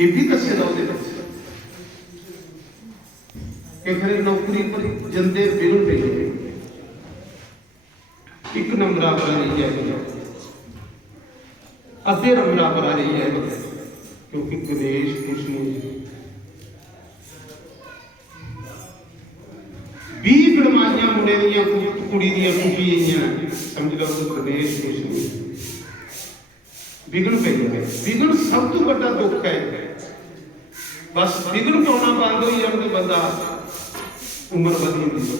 ये भी दसे दा कि फिर नौकरी पर जंदे बिगड़ पे एक नंबर पर आ रही है, अद्धे नंबर पर आ रही है, क्योंकि गणेश कुछ नहीं 20 गणमाइयां मुंडे दियां कुड़ी दियां कुटियां समझ लो तो गणेश कुछ नहीं बिगड़ पे है। बिगड़ सब तो बड़ा दुख है, बस बिगड़ पाना बंद हो जाए तो बंदा उम्र बढ़ी नहीं।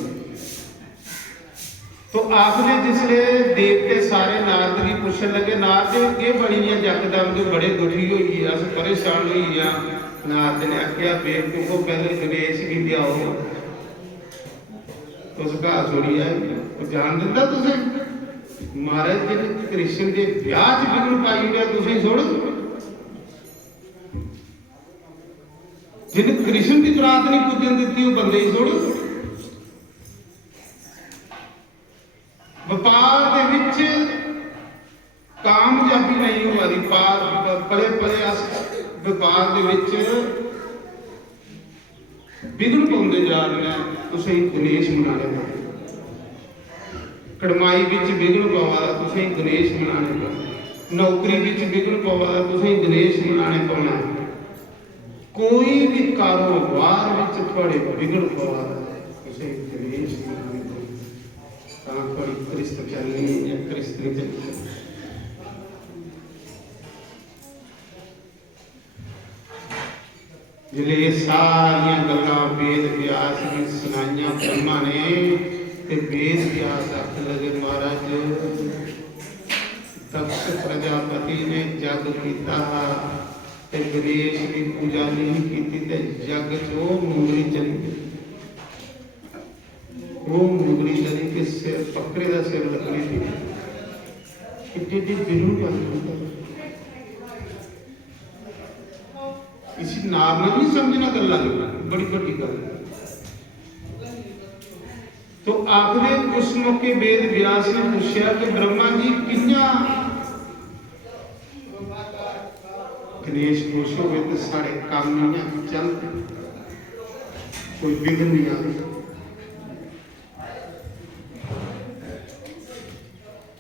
तो आपने जिसले देवते सारे नारद की पूछन लगे, नारद ये बड़ी जकदम तो बड़े दुखी हुई अस परेशान हुई। नारद ने आख्या बेवकूफो पहले गणेश की लियाओ। उस घा छोड़ी है जान दिता तुझे महाराज जी कृष्ण के ब्याह च बिगड़ पाई गया तुझे छोड़ जिन्हें कृष्ण की बरात नहीं पूजन दी वो बंदे ही छोड़। व्यापार के विच कामयाबी नहीं हो रही, पले पले व्यापार के विच बिगड़ पाते जा रहे हैं। तुसीं गणेश मनाने पा कड़माई विच बिगड़ पावा तुसीं गणेश मनाने पा, नौकरी विच बिगड़ पावा तुसीं गणेश मनाने पाना, कोई भी कारोबार विच थोड़े बिगड़ पावा तुसीं गणेश मनाने पा। तां थोड़ी क्रिस्त चलनी या क्रिस्त नहीं चलनी। जिले सारिया गल्लां वेद व्यास ने सुनाइयां ब्रह्मा ने ते वेद व्यास आख लगे महाराज दक्ष प्रजापति ने जग कीता ते गणेश की पूजा नहीं की ते जग चो मुंगरी चली गई। वो मुंगरी चली के सिर पकड़े का सिर लगनी थी कि बिरू इसी नाम में नहीं समझना गल्ला बड़ी बड़ी गल। तो आपने उस मौके वेद व्यास ने पूछा कि ब्रह्मा जी किन्या गणेश खुश हो गए तो साढ़े काम नहीं चल कोई विघ्न नहीं आए,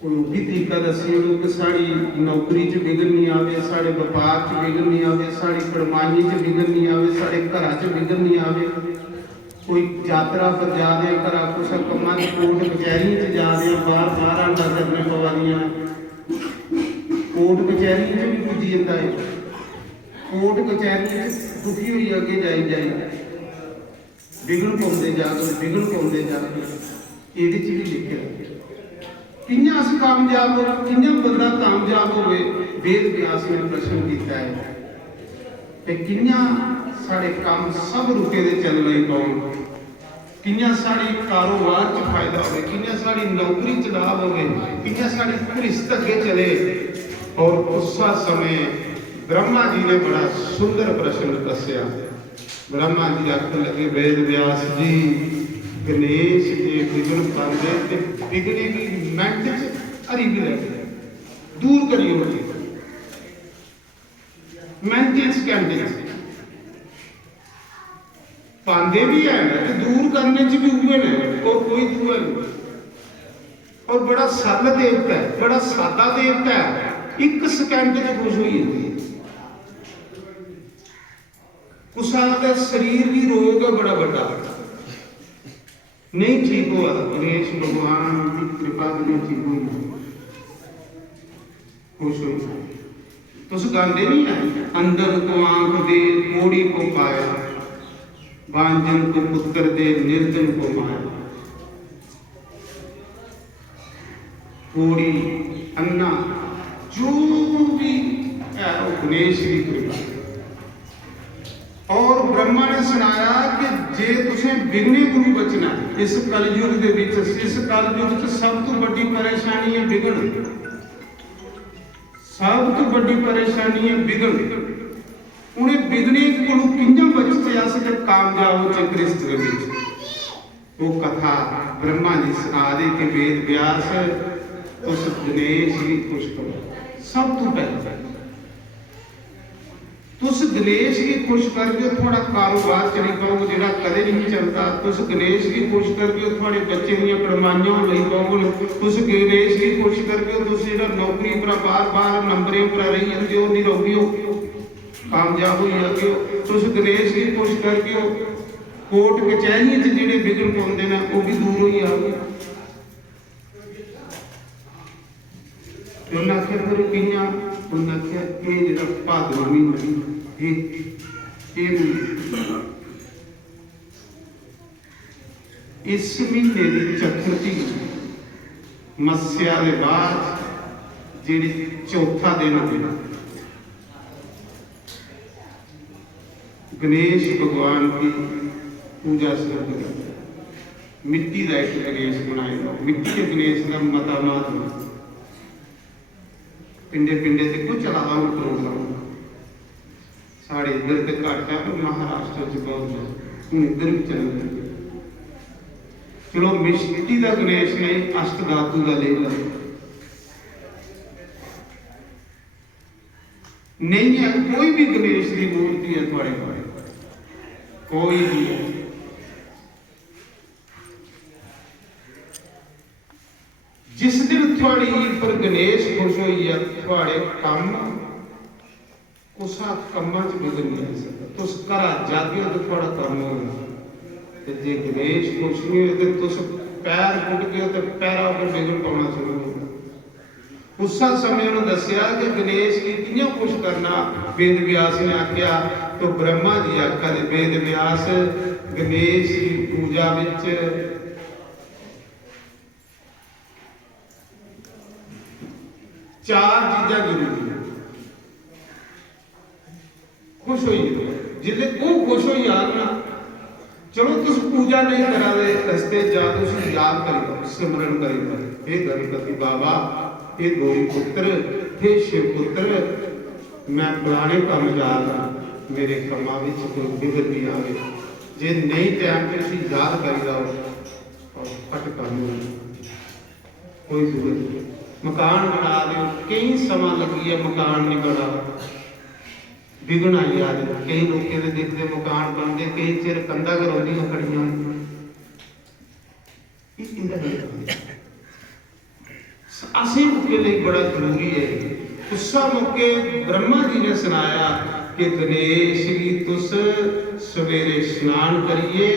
कोई भी तरीका दसी कि साड़ी नौकरी च विघ्न नहीं आवे, साढ़े व्यापार च विघ्न नहीं आवे, साड़ी कड़माई च विघ्न नहीं आवे, साढ़े घर च विघ्न नहीं आवे। कोई यात्रा पर जा रहे घर कुछ कमां कोर्ट कचहरी च जा रहे बाहर बाहर अंडा करने पवा दियां, कोर्ट कचहरी च भी पुजी जाता है, कोर्ट कचहरी दुखी हुई अगे जाई जाई विघ्न पाउंदे जाके विघ्न पाउंदे जाके ये भी लिखे कियां अस कामयाब हो कियां बंदा कामयाब होवे। वेद व्यास ने प्रश्न किया है कि कियां साढ़े काम सब रुके दे चल रहे पाउन, कियां साड़ी कारोबार च फायदा होवे, कियां साड़ी नौकरी च लाभ होवे, कियां साड़ी घरिस्त अगे चले। और उस समय ब्रह्मा जी ने बड़ा सुंदर प्रश्न दसिया। ब्रह्मा जी आखन लगे वेद व्यास जी गणेश के विघ्न पाते ते विघ्ने भी मिनट हरी भी लगे दूर करियो मिनट सेकंड पाते भी है तो दूर करने च भी उगे ने और कोई दूर नहीं। और बड़ा सरल देवता है, बड़ा सादा देवता है, एक सेकंड च खुश हो जाती है। कुसा का शरीर भी रोग है बड़ा बड़ा नहीं ठीक हुआ, गणेश भगवान की कृपा नहीं ठीक हुई खुश हो। तुस गाते नहीं है अंदर को आंख दे कोड़ी को पाया, बांझन को पुत्र दे निर्जन को माया। कोड़ी अन्ना जो भी है वो गणेश की कृपा। और ब्रह्मा ने सुनाया कि जे तुसें विघ्ने गुरु बचना इस कलयुग दे विच, इस कलयुग च सब तो बड़ी परेशानी है विघ्न, सब तो बड़ी परेशानी है विघ्न। उन्हें विघ्ने कोलों किंजा बचते अस ते कामयाब हो च कृष्ण दे विच। वो कथा ब्रह्मा जी सुना दे कि वेद व्यास उस गणेश की खुश करो सब तो पहले तुस गणेश गी खुश करगे हो थोड़ा कारोबार चली पाओगे जेड़ा कदे नहीं चलता। तुस गणेश गी खुश करगे हो थोड़े बच्चे दी कड़माइयां लई पाओगे। तुस गणेश गी खुश करगे हो तुस जेड़ा नौकरी पर बार-बार नंबरें पर रही जांदे हो निरोगी हो कामयाब हो जागे हो। तुस गणेश गी खुश करगे हो कोर्ट कचहरियां च जेड़े विघन पाउंदे ने वो भी दूर हो जाओगे। उन्हें आखिया फिर कियां उन्हें आखिया ये जेड़ा भादवा महीना इस महीने की चतुर्थी मस्या के बाद जी चौथा दिन होगा गणेश भगवान की पूजा शुरू करें। मिट्टी का एक गणेश बनाएगा। मिट्टी के गणेश का मता महत्व पिंडे पिंडे से कुछ चलावा प्रोग्राम साढ़े इधर तो घट है पर महाराष्ट्र च बहुत है हूँ इधर भी चल रहे। चलो मिट्टी का गणेश नहीं अष्ट धातु का ले लो नहीं है कोई भी गणेश की मूर्ति है थोड़े कोई भी है। जिस दिन थोड़ी पर गणेश खुश हुई है थोड़े कम उसा कम्मा च बिगड़ नहीं आ सकता। तुस घरा जागे तो थोड़ा कम होगा ते जे गणेश खुश नहीं हुए तो तुस पैर फुट गए तो पैरों पर बिगड़ पाना शुरू होगा। उस समय उन्होंने दसिया कि गणेश की कियां खुश करना। वेद व्यास ने आख्या तो ब्रह्मा जी आख्या वेद व्यास गणेश की पूजा विच चार चीजा जरूरी है। खुश हो जिले वो खुश हो जाना चलो तुस पूजा नहीं करा दे रस्ते जा तुस याद करेगा सिमरन करेगा हे गणपति बाबा हे गौरी पुत्र हे शिव पुत्र मैं पुराने काम जा रहा मेरे कामां विच कोई बिगड़ नहीं आवे। जे नहीं टाइम ते तुसीं याद करीदा और फट काम कोई बिगड़ नहीं। मकान बना दो कई समा लगी है मकान नहीं बना बिगड़ आई आ कई लोग देखते मकान बनते कई चिर कंधा करवादियां खड़ियां असी मौके लिए बड़ा जरूरी है। उस मौके ब्रह्मा जी ने सुनाया कि गणेश की तुस सवेरे स्नान करिए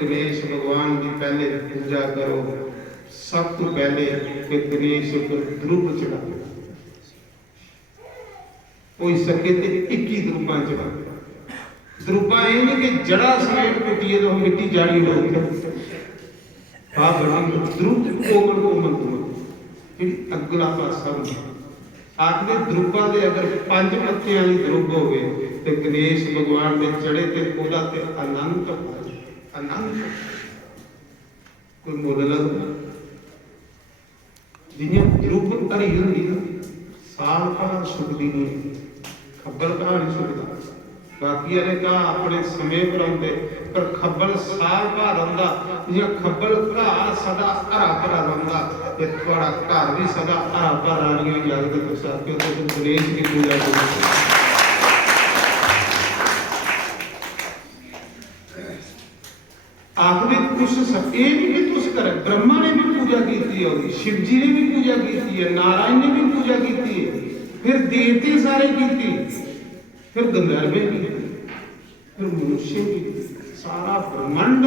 गणेश भगवान की पहले पूजा करो। सब तो पहले कि गणेश पर ध्रुव चढ़ाओ हो सके तो 21 ध्रुवा चढ़ाओ। ध्रुवा ये नहीं कि जड़ा समेत पुटिए तो मिट्टी जाड़ी लो ध्रुव कोमल अगला पासा आखिर ध्रुवा के अगर 5 पत्तियां वाली ध्रुव हो तो गणेश भगवान के चढ़े तो अनंत कोई मुल लगता जिन्हें ध्रुव हरी होंगी साल भर सुखती नहीं खब्बल घा नहीं सुखता। बाकी वाले घा अपने समय पर आते पर खब्बल साल भर आता जिं खब्बल घा सदा हरा भरा रहा थोड़ा घर भी सदा हरा भरा नहीं जागते तुस आके गणेश की पूजा करो। आखिर कुछ ये भी तुस कर ब्रह्मा ने भी पूजा की है शिव जी ने भी पूजा की है नारायण ने भी पूजा की है फिर देवते सारे की फिर गंधर्वे भी फिर मनुष्य भी सारा ब्रह्मांड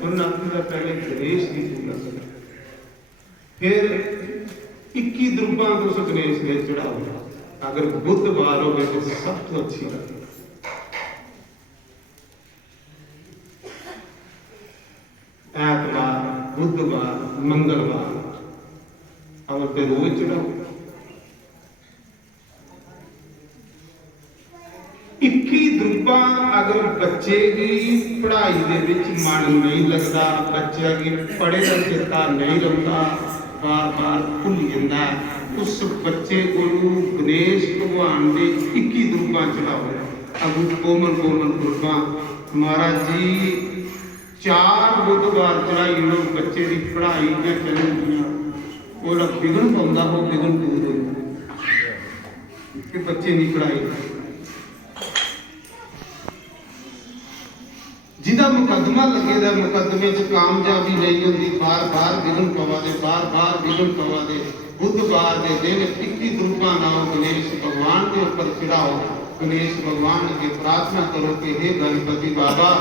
पहले गणेश की पूजा कर फिर 21 ध्रुवा तुस गणेश ने चढ़ाओ। अगर बुधवार हो गए तो सब तो अच्छी बात ऐतवार बुधवार मंगलवार अगर ते रोज चढ़ाओ। 21 ध्रुवा अगर बच्चे की पढ़ाई दे विच मन नहीं लगता बच्चे की पढ़े का चेता नहीं रहता बार बार भुल जाता उस बच्चे को गणेश भगवान ने 21 ध्रुवा चढ़ाओ। अगू कोमल ध्रुवा महाराज जी 4 बुधवार चढ़ाई बच्चे की पढ़ाई चलनिया वो बिगड़ पाता वो बिगड़ दूर हो बच्चे की पढ़ाई जिहदा मुकदमा लगे दा मुकदमे च कामयाबी नहीं होती, बार बार विघन पवा दे, बार बार विघन पवा दे। बुधवार के दिन 21 द्रुपां नाल गणेश भगवान के ऊपर चढ़ाओ। गणेश भगवान अगे प्रार्थना करो कि हे गणपति बाबा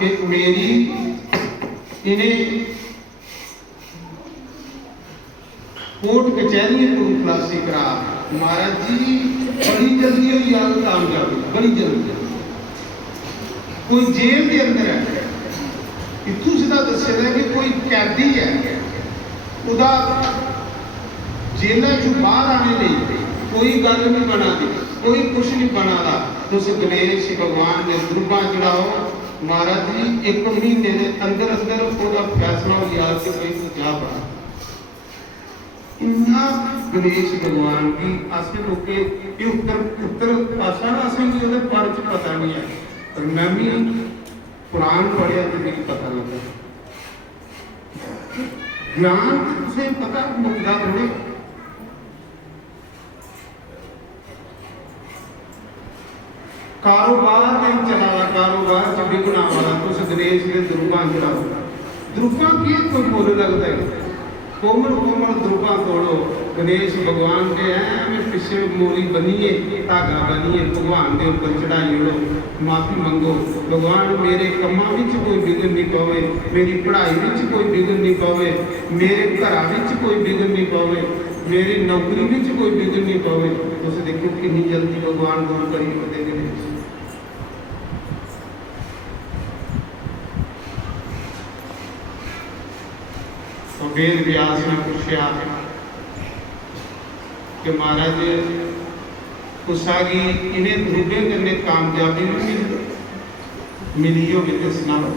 कि मेरी इन्हें कोर्ट कचहरी को खुलासी करा। महाराज जी बड़ी जल्दी हो याद कामयाबी, बड़ी जल्दी। कोई जेल के अंदर है, इतू सीधा दस्या कि कोई कैदी है, उदा जेल चो बाहर आने लिए कोई गल नहीं बना दी, कोई कुछ नहीं बना रहा। तुम गणेश भगवान ने द्रुपां चढ़ाओ। महाराज जी 1 महीने के अंदर अंदर उसका फैसला हो गया कि भाई तू जा पड़ा। इन्ना गणेश भगवान की अस लोग उत्तर भाषा ना असें भी बारे च पता नहीं है, पर मैं भी कुरान पढ़िया तो मेरी पता लगा। ज्ञान तुझे पता मुद्दा थोड़े। कारोबार नहीं चला रहा, कारोबार च बिगना वाला तुझ गणेश के द्रुपां चढ़ाओ। द्रुपां की कोई मुल लगता है, कोमल कोमल द्रुपां तोड़ो। गणेश भगवान के एवं पिछे मोरी बनीए, धागा बनीए, भगवान के ऊपर चढ़ाई लो, माफी मंगो। भगवान मेरे कमां विच कोई विघन नहीं पवे, मेरी पढ़ाई विच कोई विघन नहीं पवे, मेरे घरां विच कोई विघन नहीं पवे, मेरी नौकरी विच कोई विघन नहीं पवे। तुसीं देखो कितनी जल्दी भगवान दूर करी होते हैं। तो वेद व्यास ने पूछा कि महाराज कुसागी इन्हें ध्रुवे करने कामयाबी मिली होगी तो सुनाओ।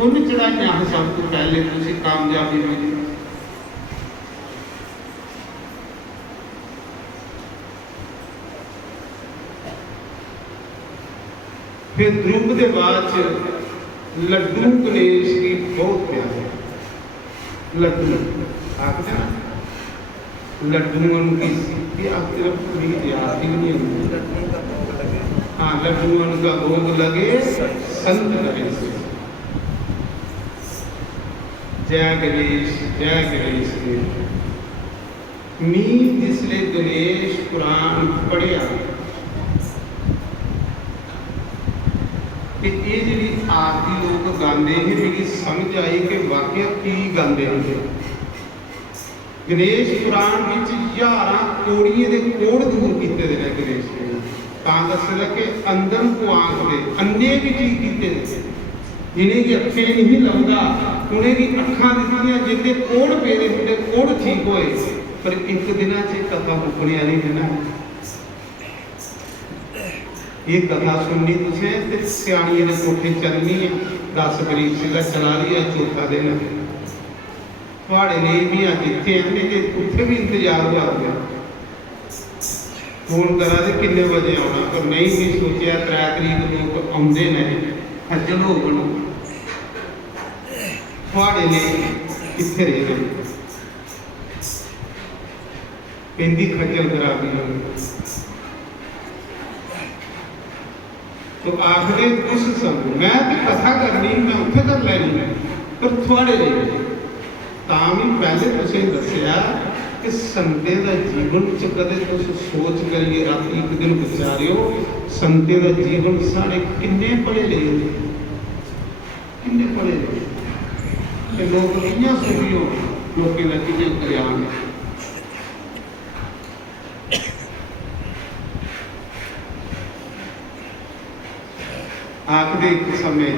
उन चढ़ाइया सब तो पहले तुझे कामयाबी मिली। फिर ध्रुव के बाद लड्डू गणेश की बहुत प्यार। लड्डू आखते ना लड्डूओं की याद ही नहीं होती। हाँ, लड्डूओं का भोग लगे संत गणेश। जय गणेश, जय गणेश। मीत जिसले गणेश पुराण पढ़िया कि ये जी आरती लोग गाते हैं, मेरी समझ आई कि वाकई की गाते हैं। गणेश पुराण में 1000 कोड़िए के कोड़ दूर किए हैं गणेश ने। दसदा कि अंदर को आंख दे अन्ने भी ठीक किए, जिन्हें की अखे नहीं लगता उन्हें की अखा दिखाई, जिन्हें कोड़ पेरे होते कोड़ ठीक होए, पर एक दिन कथा मुकने वाली है ना। ये कथा सुननी तुझे सियाणी ने कोठे चलनी है, 10 गरीब सिला चला रही है, चौथा दिन थोड़े लिए भी अज इतने आने कि उत्थे भी इंतजार हुआ गया। फोन करा दे किन्ने बजे आना, पर नहीं भी सोचा 3 तरीक लोग आते ने खज्जल हो बनो थोड़े लिए कितने रह गए पेंदी खज्जल खराबी होगी। तो आखिर उस समय मैं तो कथा करनी, मैं उत्थे कर लैनी, पर थोड़े रहे तामी पहले तुसें दसिया कि संते का जीवन च कदे तुस सोच करिए रात एक दिन विचारियो संते का जीवन साढ़े किन्ने पढ़े ले, किन्ने पढ़े ले लोग कियां सुखियो लोगों का कियां कल्याण। आखिरी समय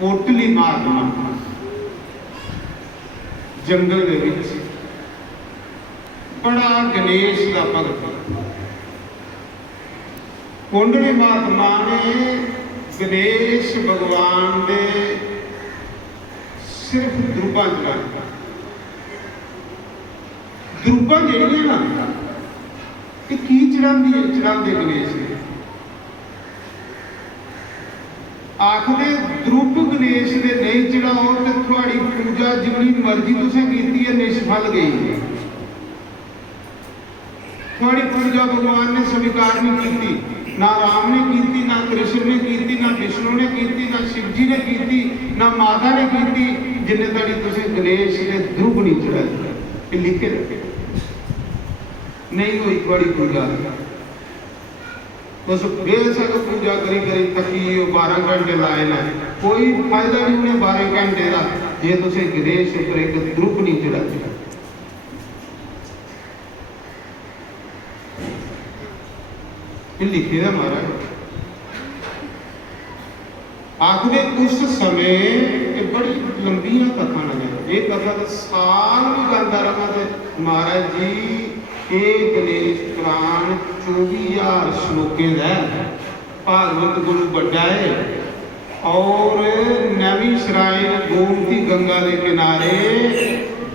कोटली महात्मा जंगल के विच बड़ा गणेश का भगत। कोटली महात्मा ने गणेश भगवान के सिर्फ द्रुपां चढ़ाई। द्रुपां जड़ियां ना कि चढ़ाते गणेश ने आखिर द्रुप गणेश ने नहीं चढ़ाओ तो थोड़ी पूजा जितनी मर्जी तुसें कीती है निष्फल गई है। थोड़ी पूजा भगवान ने स्वीकार नहीं की, ना राम ने की, ना कृष्ण ने की, ना विष्णु ने की, ना शिव जी ने की, ना माता ने की, जिन्हें तड़ी तुसें गणेश ने ध्रुव नहीं चढ़ाई। लिखे नहीं हुई बड़ी पूजा, बस बेसक पूजा करी करी थकी 12 घंटे लाए ना, कोई फायदा नहीं उन्हें 12 घंटे का जे तुसें गणेश उपर एक ध्रुव नहीं चढ़ाई। लिखे महाराज आखिर उस समय बड़ी लंबी कथा न ये कथा तो साल भी गाता रहा तो महाराज जी ये गणेश पुराण 24,000 श्लोकें है, भागवत गुरु बड़ा है और नवी श्राइन गोमती गंगा के किनारे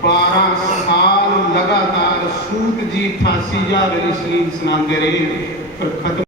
12 साल लगातार सूत जी 88,000 ऋषि स्नाते रहे पर खत्म